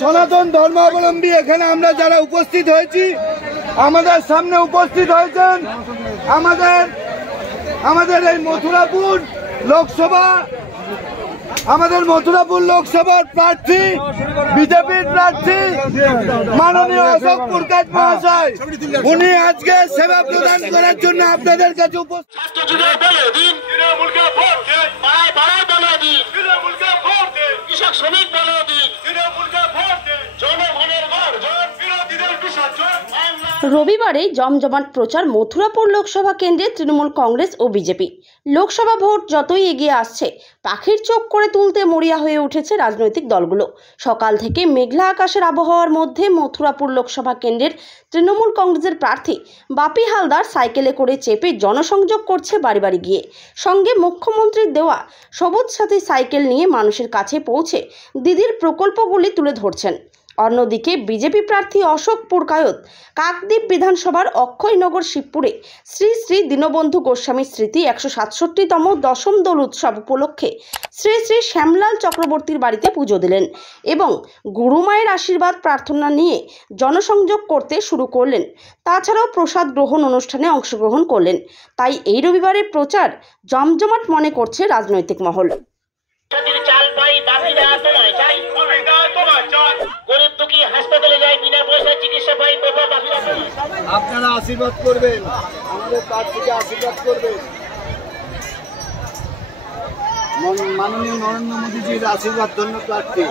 সনাতন ধর্মাবলম্বী এখানে আমরা যারা উপস্থিত হয়েছি, আমাদের সামনে উপস্থিত হয়েছেন আমাদের এই মথুরাপুর লোকসভার প্রার্থী, বিজেপির প্রার্থী মাননীয় অশোক পুরকাইত মহাশয়। উনি আজকে সেবা প্রদান করার জন্য আপনাদের কাছে উপস্থিত। রবিবারে জমজমাট প্রচার মথুরাপুর লোকসভা কেন্দ্রে তৃণমূল কংগ্রেস ও বিজেপি। লোকসভা ভোট যতই এগিয়ে আসছে, পাখির চোখ করে তুলতে মরিয়া হয়ে উঠেছে রাজনৈতিক দলগুলো। সকাল থেকে মেঘলা আকাশের আবহাওয়ার মধ্যে মথুরাপুর লোকসভা কেন্দ্রের তৃণমূল কংগ্রেসের প্রার্থী বাপি হালদার সাইকেলে করে চেপে জনসংযোগ করছে বাড়ি বাড়ি গিয়ে। সঙ্গে মুখ্যমন্ত্রীর দেওয়া সবুজ সাথী সাইকেল নিয়ে মানুষের কাছে পৌঁছে দিদির প্রকল্পগুলি তুলে ধরছেন। অন্যদিকে বিজেপি প্রার্থী অশোক পুরকায়ত কাকদ্বীপ বিধানসভার অক্ষয়নগর শিবপুরে শ্রী শ্রী দীনবন্ধু গোস্বামী স্মৃতি 167তম দশম দোল উৎসব উপলক্ষে শ্রী শ্রী শ্যামলাল চক্রবর্তীর বাড়িতে পুজো দিলেন এবং গুরুমায়ের আশীর্বাদ প্রার্থনা নিয়ে জনসংযোগ করতে শুরু করলেন। তাছাড়াও প্রসাদ গ্রহণ অনুষ্ঠানে অংশগ্রহণ করলেন। তাই এই রবিবারের প্রচার জমজমাট মনে করছে রাজনৈতিক মহল। আপনারা আশীর্বাদ করবেন, আমাদের প্রার্থীকে আশীর্বাদ করবেন। মাননীয় নরেন্দ্র মোদীজির আশীর্বাদ ধন্য প্রার্থী।